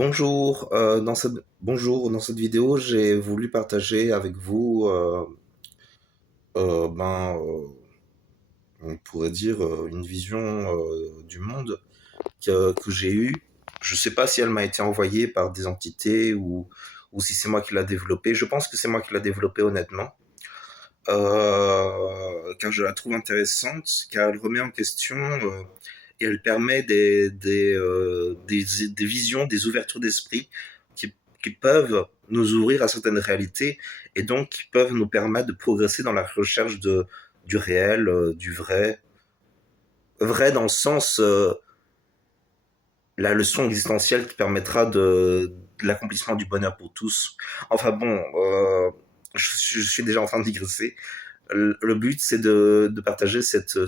Bonjour, dans cette vidéo, j'ai voulu partager avec vous, euh, ben, euh, on pourrait dire, une vision du monde que j'ai eue. Je ne sais pas si elle m'a été envoyée par des entités ou si c'est moi qui l'a développée. Je pense que c'est moi qui l'a développée honnêtement, car je la trouve intéressante, car elle remet en question et elle permet des visions, des ouvertures d'esprit qui peuvent nous ouvrir à certaines réalités et donc qui peuvent nous permettre de progresser dans la recherche du réel, du vrai. Vrai dans le sens, la leçon existentielle qui permettra de l'accomplissement du bonheur pour tous. Enfin bon, je suis déjà en train de digresser. Le but, c'est de partager cette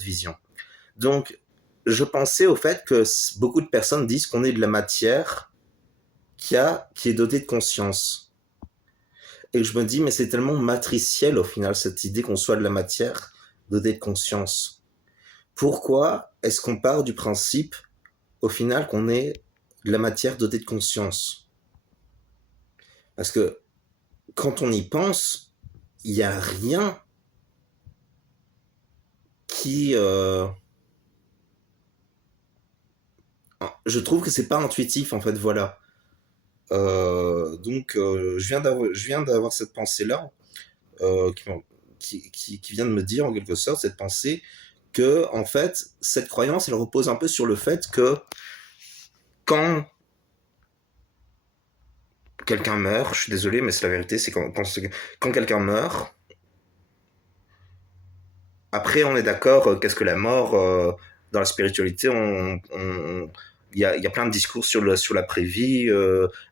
vision. Donc, je pensais au fait que beaucoup de personnes disent qu'on est de la matière qui est dotée de conscience. Et je me dis, mais c'est tellement matriciel au final, cette idée qu'on soit de la matière dotée de conscience. Pourquoi est-ce qu'on part du principe, au final, qu'on est de la matière dotée de conscience? Parce que quand on y pense, il n'y a rien qui... je trouve que c'est pas intuitif, en fait, voilà. Je viens d'avoir cette pensée-là, euh, qui, qui vient de me dire, en quelque sorte, cette pensée, que, en fait, cette croyance, elle repose un peu sur le fait que quand quelqu'un meurt, je suis désolé, mais c'est la vérité, c'est quand quelqu'un meurt, après, on est d'accord, qu'est-ce que la mort, dans la spiritualité, il y a plein de discours sur sur l'après-vie.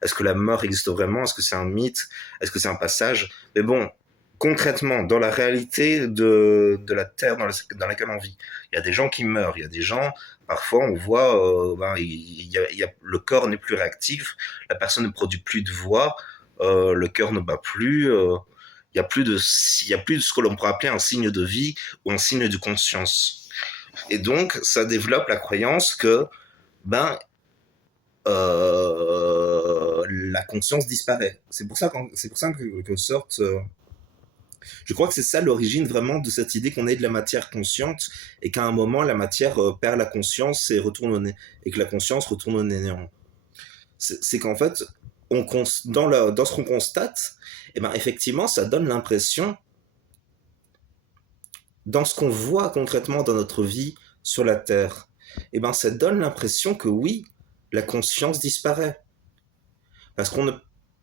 Est-ce que la mort existe vraiment? Est-ce que c'est un mythe? Est-ce que c'est un passage? Mais bon, concrètement, dans la réalité de la Terre dans laquelle on vit, il y a des gens qui meurent. Il y a des gens, parfois, on voit, le corps n'est plus réactif, la personne ne produit plus de voix, le cœur ne bat plus. Il y a plus de ce que l'on pourrait appeler un signe de vie ou un signe de conscience. Et donc, ça développe la croyance que, ben, la conscience disparaît. C'est pour ça que sorte. Je crois que c'est ça l'origine vraiment de cette idée qu'on est de la matière consciente et qu'à un moment la matière perd la conscience et retourne et que la conscience retourne au néant. C'est qu'en fait, dans ce qu'on constate, eh ben, effectivement, ça donne l'impression dans ce qu'on voit concrètement dans notre vie sur la Terre, eh ben, ça donne l'impression que oui, la conscience disparaît. Parce qu'on ne,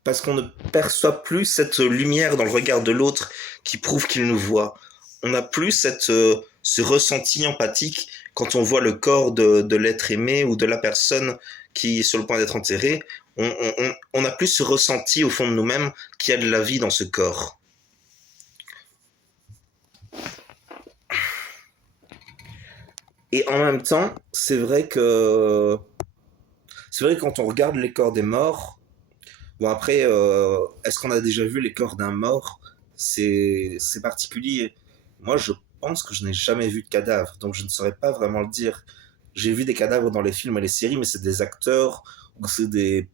parce qu'on ne perçoit plus cette lumière dans le regard de l'autre qui prouve qu'il nous voit. On n'a plus ce ressenti empathique quand on voit le corps de l'être aimé ou de la personne qui est sur le point d'être enterrée. On n'a plus ce ressenti au fond de nous-mêmes qu'il y a de la vie dans ce corps. Et en même temps, c'est vrai que quand on regarde les corps des morts, bon après, est-ce qu'on a déjà vu les corps d'un mort? C'est particulier. Moi, je pense que je n'ai jamais vu de cadavre, donc je ne saurais pas vraiment le dire. J'ai vu des cadavres dans les films et les séries, mais c'est des acteurs ou c'est des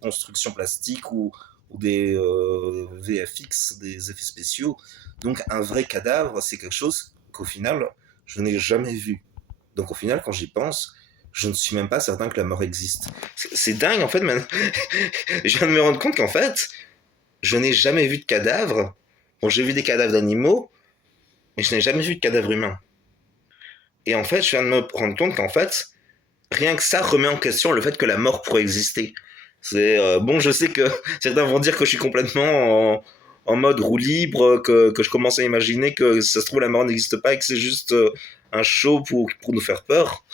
constructions plastiques ou des VFX, des effets spéciaux. Donc un vrai cadavre, c'est quelque chose qu'au final, je n'ai jamais vu. Donc au final, quand j'y pense, je ne suis même pas certain que la mort existe. C'est dingue en fait, man. Je viens de me rendre compte qu'en fait, je n'ai jamais vu de cadavre. Bon, j'ai vu des cadavres d'animaux, mais je n'ai jamais vu de cadavre humain. Et en fait, je viens de me rendre compte qu'en fait, rien que ça remet en question le fait que la mort pourrait exister. C'est bon, je sais que certains vont dire que je suis complètement en mode roue libre, que je commence à imaginer que si ça se trouve la mort n'existe pas et que c'est juste un show pour nous faire peur.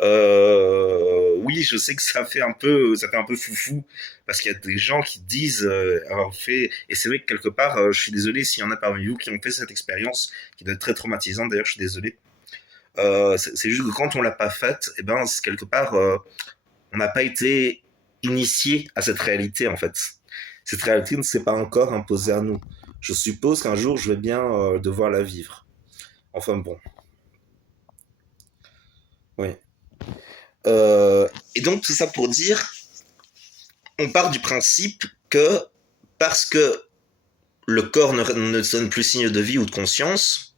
Oui, je sais que ça fait un peu foufou parce qu'il y a des gens qui disent avoir fait, et c'est vrai que quelque part, je suis désolé s'il y en a parmi vous qui ont fait cette expérience, qui doit être très traumatisante. D'ailleurs, je suis désolé. C'est juste que quand on l'a pas faite, et ben quelque part, on n'a pas été initié à cette réalité en fait. Cette réalité ne s'est pas encore imposée à nous. Je suppose qu'un jour, je vais bien devoir la vivre. Enfin bon, oui. Et donc tout ça pour dire, on part du principe que parce que le corps ne donne plus signe de vie ou de conscience,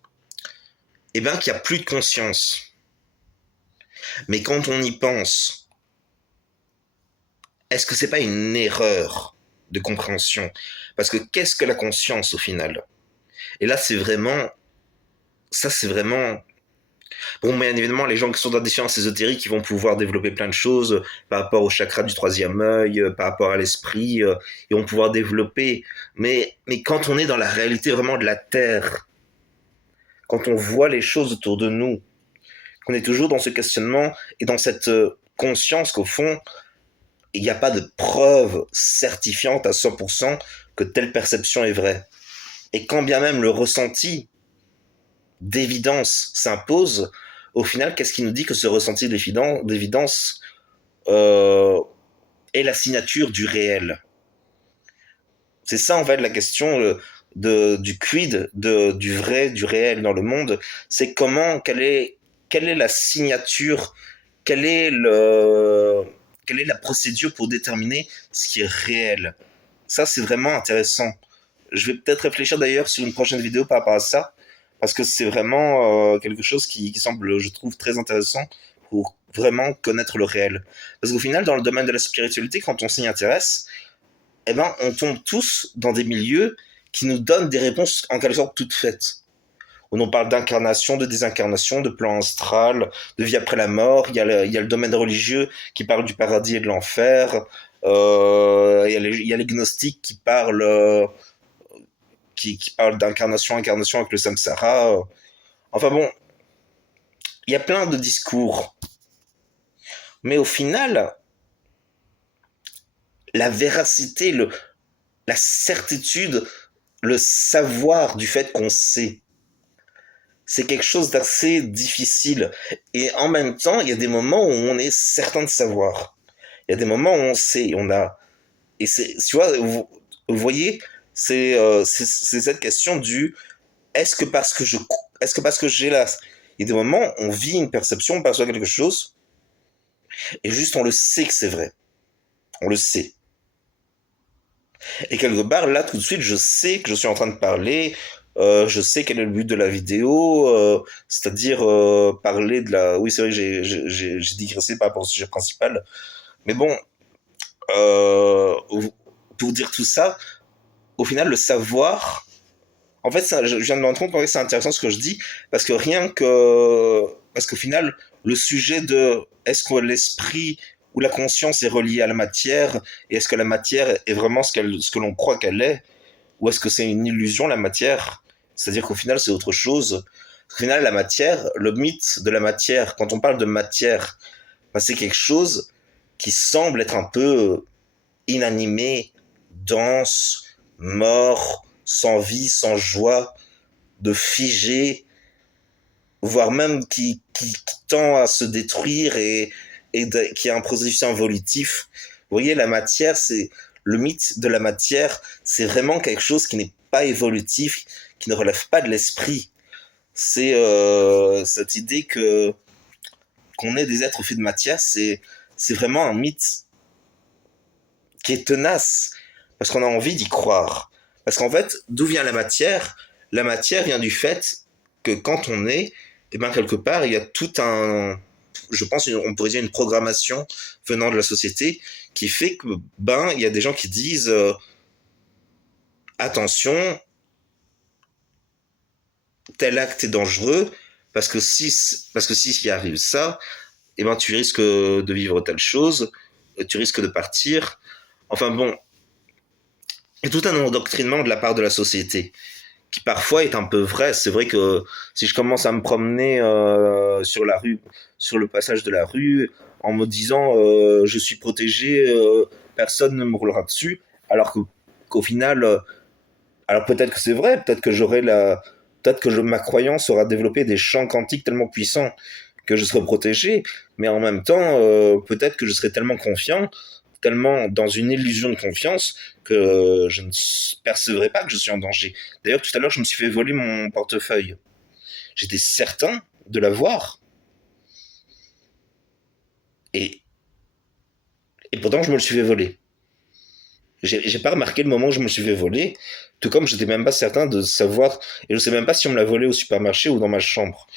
eh bien qu'il n'y a plus de conscience. Mais quand on y pense, est-ce que c'est pas une erreur de compréhension? Parce que qu'est-ce que la conscience au final? Et là, c'est vraiment. Bon, bien évidemment, les gens qui sont dans des sciences ésotériques, ils vont pouvoir développer plein de choses par rapport au chakra du troisième œil, par rapport à l'esprit, ils vont pouvoir développer. Mais quand on est dans la réalité vraiment de la Terre, quand on voit les choses autour de nous, qu'on est toujours dans ce questionnement et dans cette conscience qu'au fond, il n'y a pas de preuve certifiante à 100% que telle perception est vraie. Et quand bien même le ressenti d'évidence s'impose, au final, qu'est-ce qui nous dit que ce ressenti d'évidence euh, est la signature du réel? C'est ça en fait la question du quid, du vrai, du réel dans le monde. C'est quelle est la signature, quelle est, le, quelle est la procédure pour déterminer ce qui est réel. Ça, c'est vraiment intéressant. Je vais peut-être réfléchir d'ailleurs sur une prochaine vidéo par rapport à ça, parce que c'est vraiment quelque chose qui semble, je trouve, très intéressant pour vraiment connaître le réel. Parce qu'au final, dans le domaine de la spiritualité, quand on s'y intéresse, eh ben, on tombe tous dans des milieux qui nous donnent des réponses en quelque sorte toutes faites. On parle d'incarnation, de désincarnation, de plan astral, de vie après la mort. Il y a le domaine religieux qui parle du paradis et de l'enfer. Il y a les gnostiques qui parlent d'incarnation, incarnation avec le samsara. Enfin bon, il y a plein de discours. Mais au final, la véracité, la certitude, le savoir du fait qu'on sait, c'est quelque chose d'assez difficile. Et en même temps, il y a des moments où on est certain de savoir. Il y a des moments où on sait, on a. Et c'est, tu vois, vous voyez, c'est cette question du est-ce que parce que j'ai là. Il y a des moments, on vit une perception, on perçoit quelque chose, et juste on le sait que c'est vrai. On le sait. Et quelque part, là, tout de suite, je sais que je suis en train de parler, je sais quel est le but de la vidéo, c'est-à-dire parler de la... Oui, c'est vrai que j'ai digressé par rapport au sujet principal, mais bon, euh, pour dire tout ça, au final, le savoir... En fait, je viens de me rendre compte que c'est intéressant ce que je dis, parce que rien que... Parce qu'au final, le sujet de est-ce que l'esprit ou la conscience est reliée à la matière, et est-ce que la matière est vraiment ce que l'on croit qu'elle est, ou est-ce que c'est une illusion, la matière? C'est-à-dire qu'au final, c'est autre chose. Au final, la matière, le mythe de la matière, quand on parle de matière, ben, c'est quelque chose qui semble être un peu inanimé, dense, mort, sans vie, sans joie, de figé, voire même qui tend à se détruire qui a un processus involutif. Vous voyez, la matière, c'est le mythe de la matière, c'est vraiment quelque chose qui n'est pas évolutif, qui ne relève pas de l'esprit. C'est cette idée que qu'on est des êtres faits de matière, c'est vraiment un mythe qui est tenace parce qu'on a envie d'y croire. Parce qu'en fait, d'où vient la matière? La matière vient du fait que quand on est, eh ben quelque part, il y a tout un, je pense, on pourrait dire une programmation venant de la société qui fait que, ben, il y a des gens qui disent attention, tel acte est dangereux parce que si s'y arrive ça, eh ben tu risques de vivre telle chose, tu risques de partir. Enfin bon, il y a tout un endoctrinement de la part de la société qui parfois est un peu vrai. C'est vrai que si je commence à me promener sur la rue, sur le passage de la rue, en me disant je suis protégé, personne ne me roulera dessus, alors qu'au final, alors peut-être que c'est vrai, peut-être que ma croyance aura développé des champs quantiques tellement puissants que je serai protégé, mais en même temps, peut-être que je serai tellement confiant, tellement dans une illusion de confiance que je ne percevrai pas que je suis en danger. D'ailleurs, tout à l'heure, je me suis fait voler mon portefeuille. J'étais certain de l'avoir. Et, et pourtant, je me le suis fait voler. J'ai pas remarqué le moment où je me suis fait voler, tout comme j'étais même pas certain de savoir, et je sais même pas si on me l'a volé au supermarché ou dans ma chambre.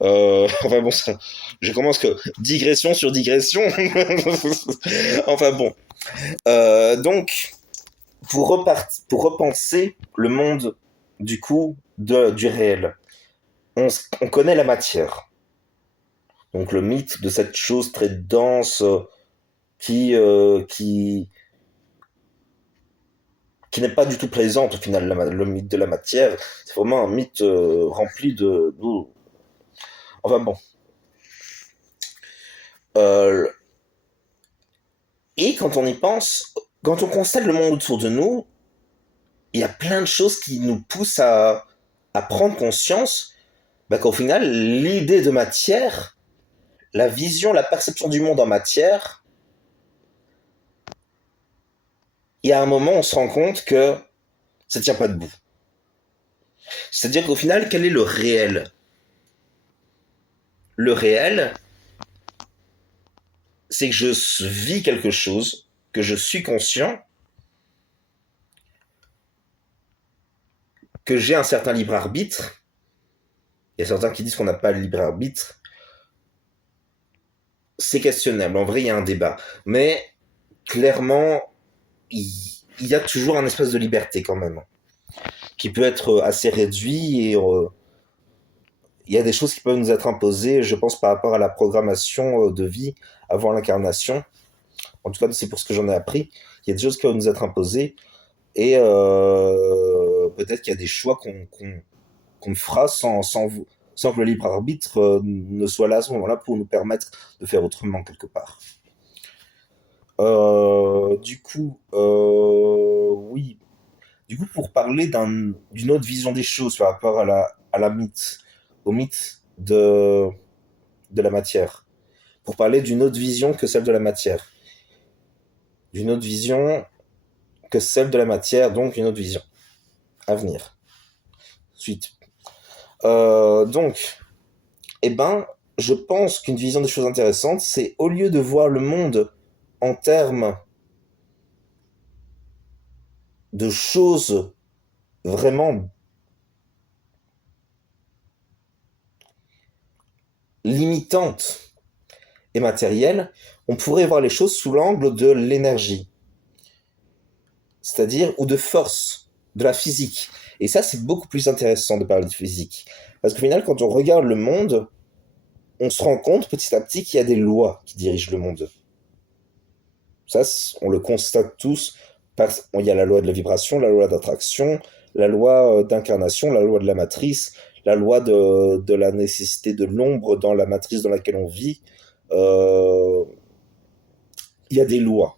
Enfin bon, ça, je commence que digression sur digression. Enfin bon. Donc, pour repenser le monde du coup du réel, on connaît la matière. Donc le mythe de cette chose très dense qui, euh, qui, qui n'est pas du tout présente au final, le mythe de la matière. C'est vraiment un mythe rempli Enfin bon. Euh, et quand on y pense, quand on constate le monde autour de nous, il y a plein de choses qui nous poussent à prendre conscience qu'au final, l'idée de matière, la vision, la perception du monde en matière, il y a un moment, on se rend compte que ça ne tient pas debout. C'est-à-dire qu'au final, quel est le réel? Le réel, c'est que je vis quelque chose, que je suis conscient, que j'ai un certain libre arbitre. Il y a certains qui disent qu'on n'a pas le libre arbitre. C'est questionnable. En vrai, il y a un débat. Mais clairement, il y a toujours un espace de liberté quand même, qui peut être assez réduit et il y a des choses qui peuvent nous être imposées, je pense, par rapport à la programmation de vie avant l'incarnation. En tout cas, c'est pour ce que j'en ai appris. Il y a des choses qui peuvent nous être imposées et peut-être qu'il y a des choix qu'on fera sans que le libre arbitre ne soit là à ce moment-là pour nous permettre de faire autrement quelque part. Oui. Du coup, pour parler d'une autre vision des choses par rapport au mythe de la matière, pour parler d'une autre vision que celle de la matière, d'une autre vision que celle de la matière, donc une autre vision à venir. Suite. Donc, je pense qu'une vision des choses intéressantes, c'est au lieu de voir le monde en termes de choses vraiment limitantes et matérielles, on pourrait voir les choses sous l'angle de l'énergie, c'est-à-dire ou de force, de la physique. Et ça, c'est beaucoup plus intéressant de parler de physique. Parce qu'au final, quand on regarde le monde, on se rend compte petit à petit qu'il y a des lois qui dirigent le monde. Ça, on le constate tous. Il y a la loi de la vibration, la loi d'attraction, la loi d'incarnation, la loi de la matrice, la loi de la nécessité de l'ombre dans la matrice dans laquelle on vit. Il y a des lois.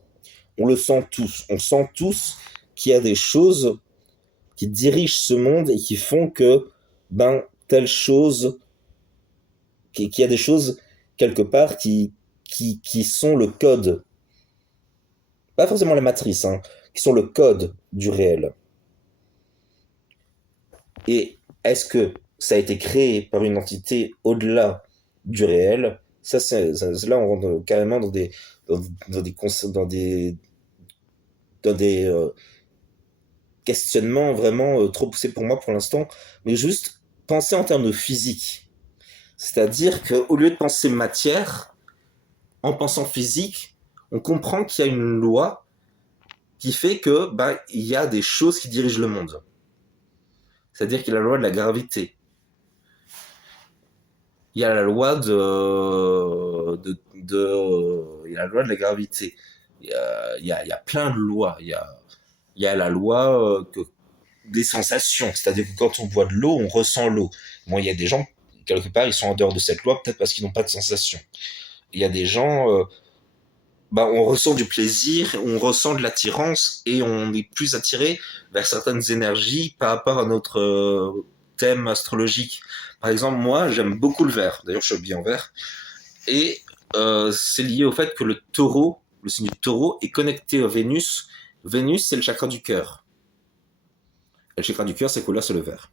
On le sent tous. On sent tous qu'il y a des choses qui dirigent ce monde et qui font que, telle chose, qu'il y a des choses quelque part qui sont le code. Pas forcément la matrice, hein, qui sont le code du réel. Et est-ce que ça a été créé par une entité au-delà du réel? Là, on rentre carrément dans des questionnements vraiment trop poussés pour moi pour l'instant. Mais juste penser en termes de physique. C'est-à-dire qu'au lieu de penser matière, en pensant physique, on comprend qu'il y a une loi qui fait que il y a des choses qui dirigent le monde. C'est-à-dire qu'il y a la loi de la gravité. Il y a la loi il y a la loi de la gravité. Il y a plein de lois. Il y a la loi des sensations. C'est-à-dire que quand on boit de l'eau, on ressent l'eau. Bon, il y a des gens, quelque part, ils sont en dehors de cette loi, peut-être parce qu'ils n'ont pas de sensation. Il y a des gens, on ressent du plaisir, on ressent de l'attirance et on est plus attiré vers certaines énergies par rapport à notre thème astrologique. Par exemple, moi, j'aime beaucoup le vert. D'ailleurs, je suis habillé en vert. Et c'est lié au fait que le signe du taureau, est connecté à Vénus. Vénus, c'est le chakra du cœur. Et le chakra du cœur, c'est couleur, c'est le vert.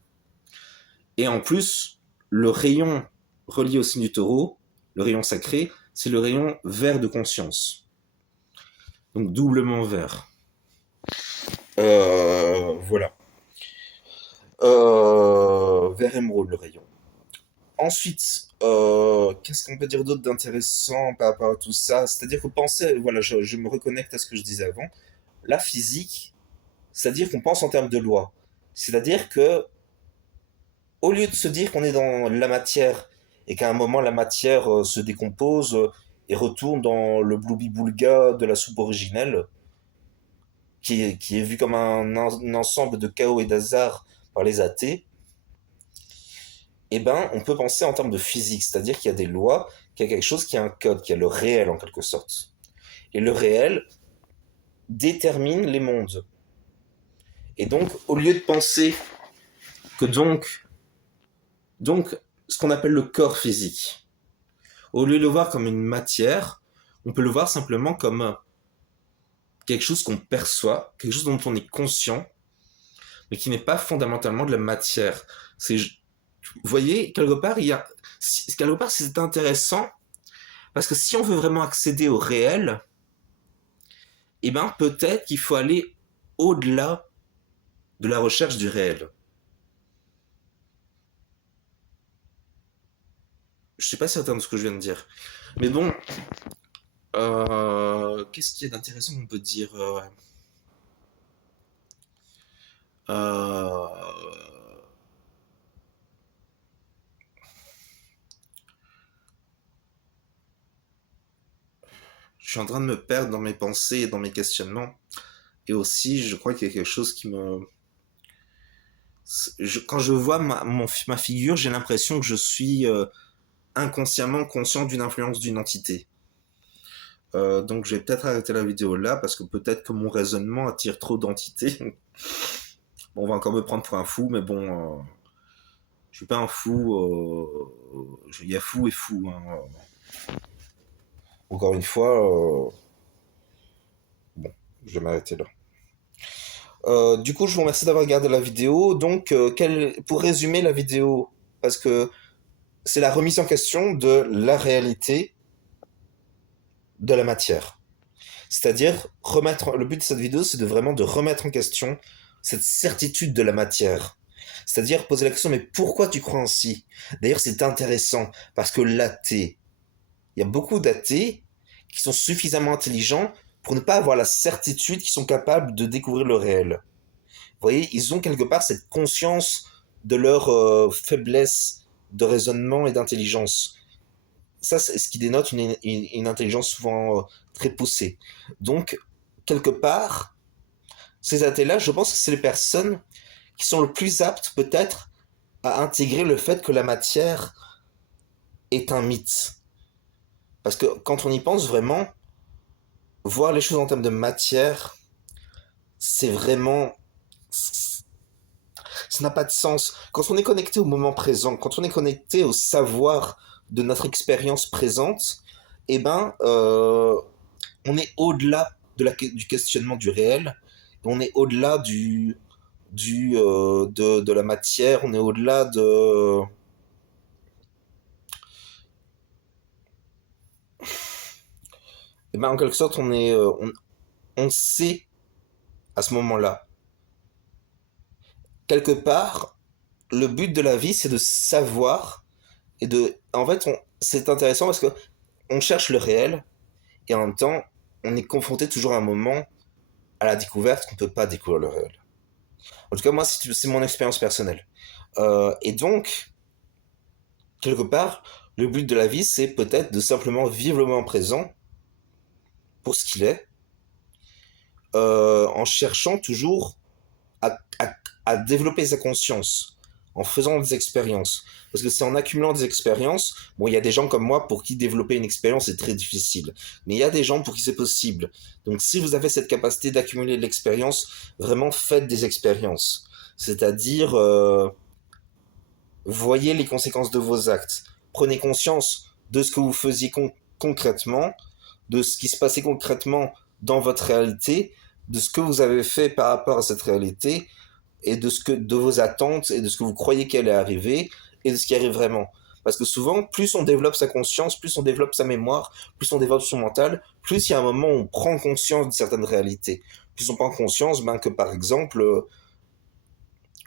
Et en plus, le rayon relié au signe du taureau, le rayon sacré, c'est le rayon vert de conscience. Donc doublement vert. Voilà. Vert émeraude le rayon. Ensuite, qu'est-ce qu'on peut dire d'autre d'intéressant par rapport à tout ça? C'est-à-dire que penser, voilà, je me reconnecte à ce que je disais avant. La physique, c'est-à-dire qu'on pense en termes de loi. C'est-à-dire que, au lieu de se dire qu'on est dans la matière et qu'à un moment la matière se décompose et retourne dans le bloubi-boulga de la soupe originelle, qui est vu comme un ensemble de chaos et d'hasard par les athées, eh ben, on peut penser en termes de physique, c'est-à-dire qu'il y a des lois, qu'il y a quelque chose qui a un code, qui a le réel en quelque sorte. Et le réel détermine les mondes. Et donc, au lieu de penser que donc ce qu'on appelle le corps physique, au lieu de le voir comme une matière, on peut le voir simplement comme quelque chose qu'on perçoit, quelque chose dont on est conscient, mais qui n'est pas fondamentalement de la matière. Vous voyez, quelque part, c'est intéressant, parce que si on veut vraiment accéder au réel, eh ben, peut-être qu'il faut aller au-delà de la recherche du réel. Je suis pas certain de ce que je viens de dire. Mais bon, qu'est-ce qu'il y a d'intéressant qu'on peut dire euh, Je suis en train de me perdre dans mes pensées et dans mes questionnements. Et aussi, je crois qu'il y a quelque chose qui me... quand je vois ma figure, j'ai l'impression que je suis inconsciemment conscient d'une influence d'une entité. Donc je vais peut-être arrêter la vidéo là, parce que peut-être que mon raisonnement attire trop d'entités. Bon, on va encore me prendre pour un fou, mais bon, je suis pas un fou. Il y a fou et fou. Hein. Encore une fois, bon, je vais m'arrêter là. Du coup, je vous remercie d'avoir regardé la vidéo. Donc, pour résumer la vidéo, parce que c'est la remise en question de la réalité de la matière. C'est-à-dire, le but de cette vidéo, c'est vraiment de remettre en question cette certitude de la matière. C'est-à-dire poser la question, mais pourquoi tu crois ainsi? D'ailleurs, c'est intéressant, parce que l'athée, il y a beaucoup d'athées qui sont suffisamment intelligents pour ne pas avoir la certitude qu'ils sont capables de découvrir le réel. Vous voyez, ils ont quelque part cette conscience de leur faiblesse de raisonnement et d'intelligence. Ça, c'est ce qui dénote une intelligence souvent très poussée. Donc, quelque part, ces athées-là, je pense que c'est les personnes qui sont le plus aptes peut-être à intégrer le fait que la matière est un mythe. Parce que quand on y pense vraiment, voir les choses en termes de matière, c'est vraiment... Ça n'a pas de sens. Quand on est connecté au moment présent, quand on est connecté au savoir de notre expérience présente, eh ben, on est au-delà du questionnement du réel, on est au-delà de la matière, on est au-delà de... Eh ben, en quelque sorte, on sait à ce moment-là. Quelque part, le but de la vie, c'est de savoir et de... En fait, c'est intéressant parce que on cherche le réel et en même temps, on est confronté toujours à un moment à la découverte qu'on ne peut pas découvrir le réel. En tout cas, moi, c'est mon expérience personnelle. Et donc, quelque part, le but de la vie, c'est peut-être de simplement vivre le moment présent pour ce qu'il est, en cherchant toujours à, à, à développer sa conscience, en faisant des expériences. Parce que c'est en accumulant des expériences, bon, il y a des gens comme moi pour qui développer une expérience est très difficile, mais il y a des gens pour qui c'est possible. Donc si vous avez cette capacité d'accumuler de l'expérience, vraiment faites des expériences. C'est-à-dire, voyez les conséquences de vos actes. Prenez conscience de ce que vous faisiez concrètement, de ce qui se passait concrètement dans votre réalité, de ce que vous avez fait par rapport à cette réalité, et de vos attentes, et de ce que vous croyez qu'elle est arrivée, et de ce qui arrive vraiment. Parce que souvent, plus on développe sa conscience, plus on développe sa mémoire, plus on développe son mental, plus il y a un moment où on prend conscience de certaines réalités. Plus on prend conscience que par exemple,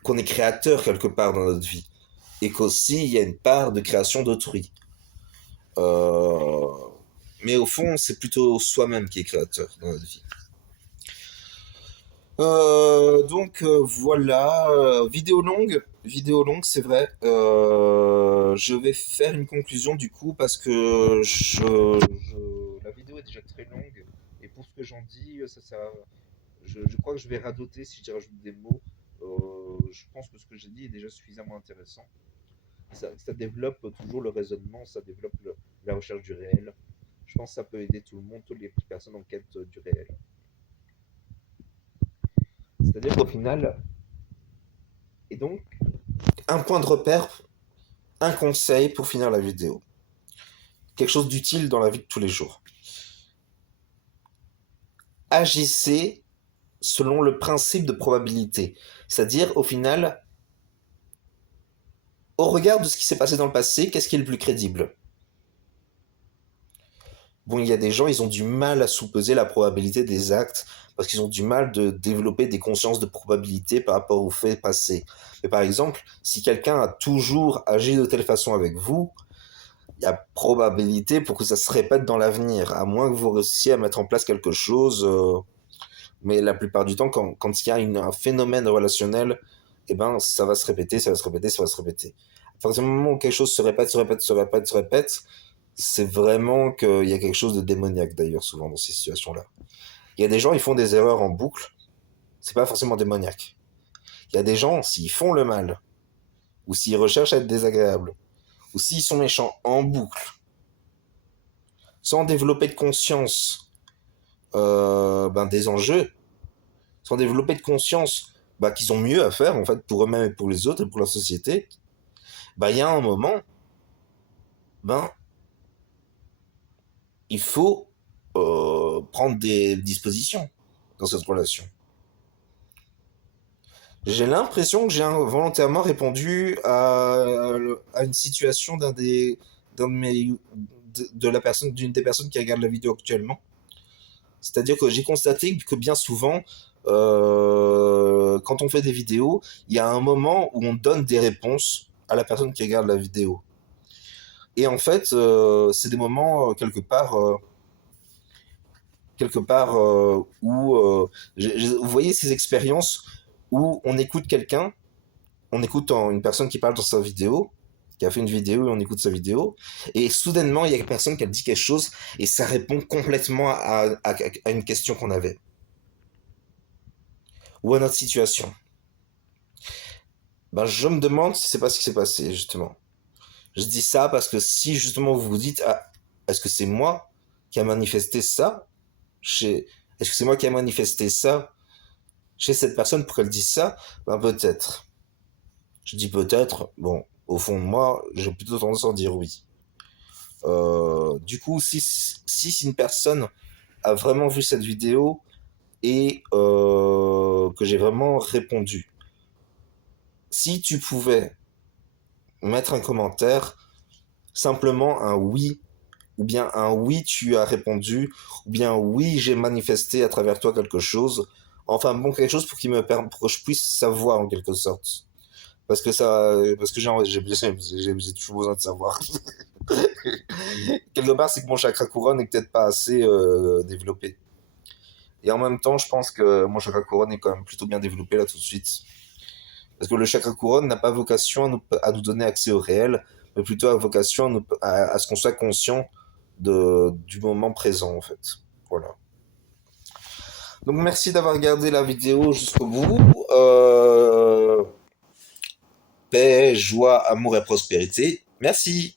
qu'on est créateur quelque part dans notre vie. Et qu'aussi, il y a une part de création d'autrui. Euh, mais au fond, c'est plutôt soi-même qui est créateur dans notre vie. Voilà, vidéo longue, c'est vrai. Je vais faire une conclusion du coup parce que la vidéo est déjà très longue et pour ce que j'en dis, je crois que je vais radoter si j'y rajoute des mots. Je pense que ce que j'ai dit est déjà suffisamment intéressant. Ça développe toujours le raisonnement, ça développe la recherche du réel. Je pense que ça peut aider tout le monde, toutes les personnes en quête du réel. C'est-à-dire qu'au final, et donc, un point de repère, un conseil pour finir la vidéo. Quelque chose d'utile dans la vie de tous les jours. Agissez selon le principe de probabilité. C'est-à-dire, au final, au regard de ce qui s'est passé dans le passé, qu'est-ce qui est le plus crédible? Bon, il y a des gens, ils ont du mal à sous-peser la probabilité des actes parce qu'ils ont du mal de développer des consciences de probabilité par rapport aux faits passés. Mais par exemple, si quelqu'un a toujours agi de telle façon avec vous, il y a probabilité pour que ça se répète dans l'avenir, à moins que vous réussissiez à mettre en place quelque chose. Mais la plupart du temps, quand il y a un phénomène relationnel, eh ben, ça va se répéter, ça va se répéter, ça va se répéter. À partir du moment où quelque chose se répète, se répète, se répète, se répète, c'est vraiment qu'il y a quelque chose de démoniaque d'ailleurs, souvent dans ces situations-là. Il y a des gens, ils font des erreurs en boucle, c'est pas forcément démoniaque. Il y a des gens, s'ils font le mal, ou s'ils recherchent à être désagréables, ou s'ils sont méchants en boucle, sans développer de conscience des enjeux, sans développer de conscience qu'ils ont mieux à faire en fait pour eux-mêmes et pour les autres et pour la société, il y a un moment, il faut prendre des dispositions dans cette relation. J'ai l'impression que j'ai volontairement répondu à une situation d'une des personnes qui regarde la vidéo actuellement. C'est-à-dire que j'ai constaté que bien souvent, quand on fait des vidéos, il y a un moment où on donne des réponses à la personne qui regarde la vidéo. Et en fait, c'est des moments quelque part où vous voyez ces expériences où on écoute quelqu'un, on écoute une personne qui parle dans sa vidéo, qui a fait une vidéo et on écoute sa vidéo, et soudainement il y a une personne qui a dit quelque chose et ça répond complètement à une question qu'on avait ou à notre situation. Je me demande si c'est pas ce qui s'est passé justement. Je dis ça parce que si justement vous vous dites est-ce que c'est moi qui a manifesté ça est-ce que c'est moi qui a manifesté ça chez cette personne pour qu'elle dise ça? Peut-être. Je dis peut-être, bon, au fond de moi, j'ai plutôt tendance à dire oui. Du coup, si une personne a vraiment vu cette vidéo et que j'ai vraiment répondu, si tu pouvais mettre un commentaire, simplement un oui, ou bien un oui, tu as répondu, ou bien oui, j'ai manifesté à travers toi quelque chose, enfin bon, quelque chose pour que je puisse savoir en quelque sorte. Parce que j'ai toujours besoin de savoir. Quelque part, c'est que mon chakra couronne n'est peut-être pas assez développé. Et en même temps, je pense que mon chakra couronne est quand même plutôt bien développé là tout de suite. Parce que le chakra couronne n'a pas vocation à nous donner accès au réel, mais plutôt à vocation à ce qu'on soit conscient du moment présent, en fait. Voilà. Donc merci d'avoir regardé la vidéo jusqu'au bout. Paix, joie, amour et prospérité. Merci.